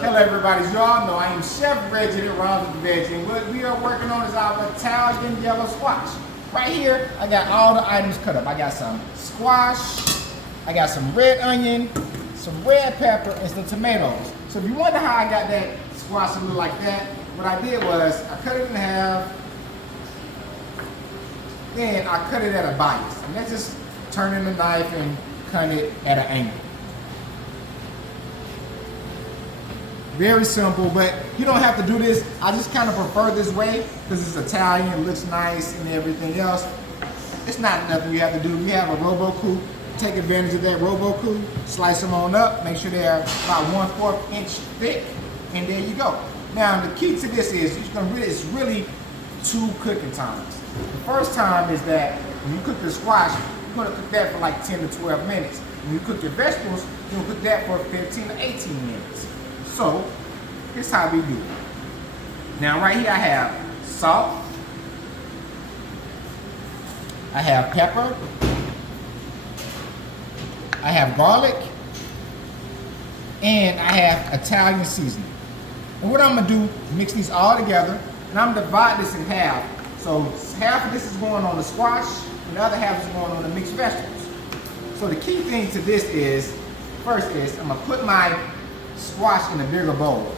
Hello everybody, as you all know, I am Chef Reggie that runs with the Veggie, and what we are working on is our Italian yellow squash. Right here, I got all the items cut up. I got some squash, I got some red onion, some red pepper, and some tomatoes. So if you wonder how I got that squash to look like that, what I did was I cut it in half, then I cut it at a bias. And that's just turning the knife and cut it at an angle. Very simple, but you don't have to do this. I just kind of prefer this way because it's Italian, it looks nice and everything else. It's not nothing you have to do. You have a Robo-Coupe, take advantage of that Robo-Coupe, slice them on up, make sure they're about 1/4 inch thick, and there you go. Now the key to this is it's really 2 cooking times. The first time is that when you cook the squash, you're gonna cook that for like 10 to 12 minutes. When you cook your vegetables, you're gonna cook that for 15 to 18 minutes. So, here's how we do it. Now right here I have salt, I have pepper, I have garlic, and I have Italian seasoning. And what I'm gonna do, mix these all together, and I'm gonna divide this in half. So half of this is going on the squash, and the other half is going on the mixed vegetables. So the key thing to this is, first is, I'm gonna put my squash in a bigger bowl.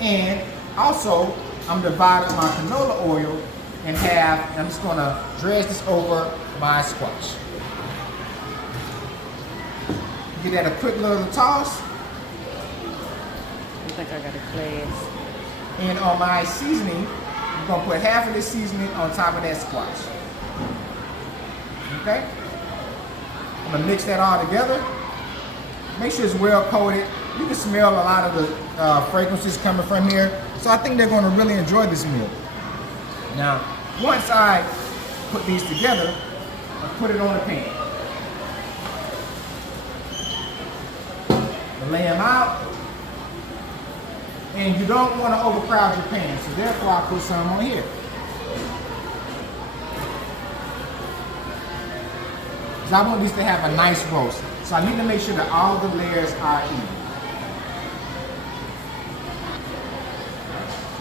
And also, I'm dividing my canola oil in half, and I'm just gonna dredge this over my squash. Give that a quick little toss. I think I got a class. And on my seasoning, I'm gonna put half of this seasoning on top of that squash. Okay? I'm gonna mix that all together. Make sure it's well coated. You can smell a lot of the fragrances coming from here. So I think they're going to really enjoy this meal. Now, once I put these together, I put it on the pan. I lay them out. And you don't want to overcrowd your pan. So therefore I put some on here. So I want these to have a nice roast. So I need to make sure that all the layers are even.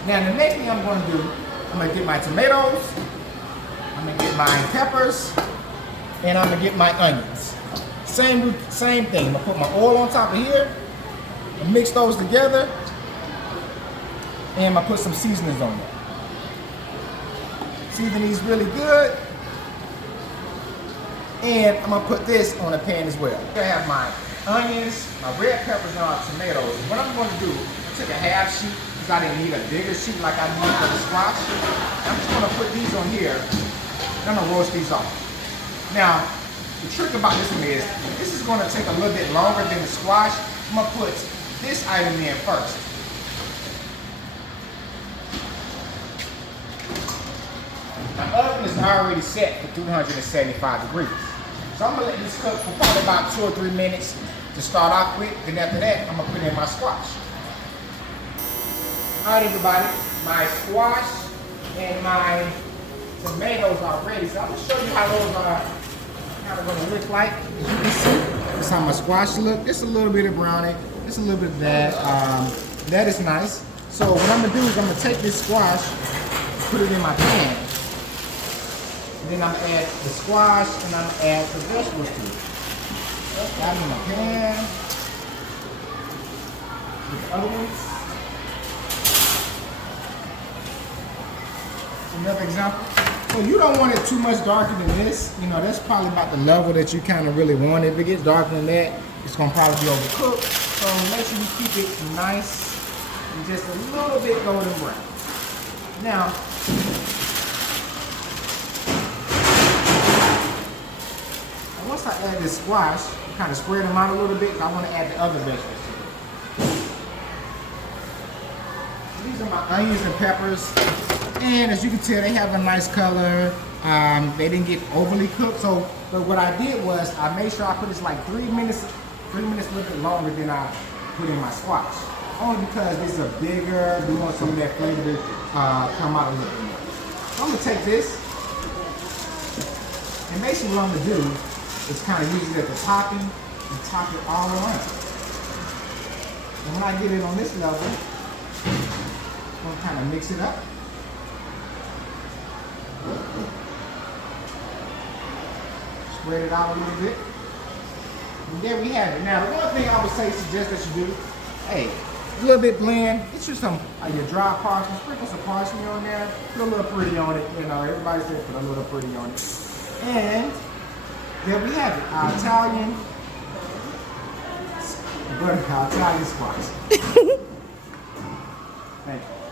Now the next thing I'm going to do, I'm going to get my tomatoes, I'm going to get my peppers, and I'm going to get my onions. Same thing. I'm going to put my oil on top of here, and mix those together, and I'm going to put some seasonings on there. Season these really good. And I'm gonna put this on the pan as well. I have my onions, my red peppers, and my tomatoes. What I'm gonna do, I took a half sheet because I didn't need a bigger sheet like I need for the squash. I'm just gonna put these on here, and I'm gonna roast these off. Now, the trick about this one is, this is gonna take a little bit longer than the squash. I'm gonna put this item in first. My oven is already set for 375 degrees. So I'm gonna let this cook for probably about 2 or 3 minutes to start off with. Then after that, I'm gonna put in my squash. All right, everybody, my squash and my tomatoes are ready. So I'm gonna show you how those are kind of gonna look like. As you can see, this is how my squash look. Just a little bit of browning, just a little bit of that. That is nice. So what I'm gonna do is I'm gonna take this squash, put it in my pan. Then I'm gonna add the squash and I'm gonna add the vegetables to it. Got it in my pan. The other ones. Another example. So you don't want it too much darker than this. You know, that's probably about the level that you kind of really want. If it gets darker than that, it's gonna probably be overcooked. So make sure you keep it nice and just a little bit golden brown. Now, once I add this squash, kind of spread them out a little bit, I want to add the other vegetables. These are my onions and peppers, and as you can tell, they have a nice color. They didn't get overly cooked, so but what I did was I made sure I put this like 3 minutes a little bit longer than I put in my squash. Only because these are bigger, we want some of that flavor to come out a little bit more. So I'm gonna take this, and basically what I'm gonna do is kind of use it as a topping and top it all around. when I get it on this level, I'm gonna kind of mix it up. Spread it out a little bit. And there we have it. Now, the one thing I would suggest that you do, hey, a little bit bland. Get you some your dry parsley. Sprinkle some parsley on there. Put a little pretty on it. You know, everybody says put a little pretty on it. And there we have it. Our Italian squash. Thank you.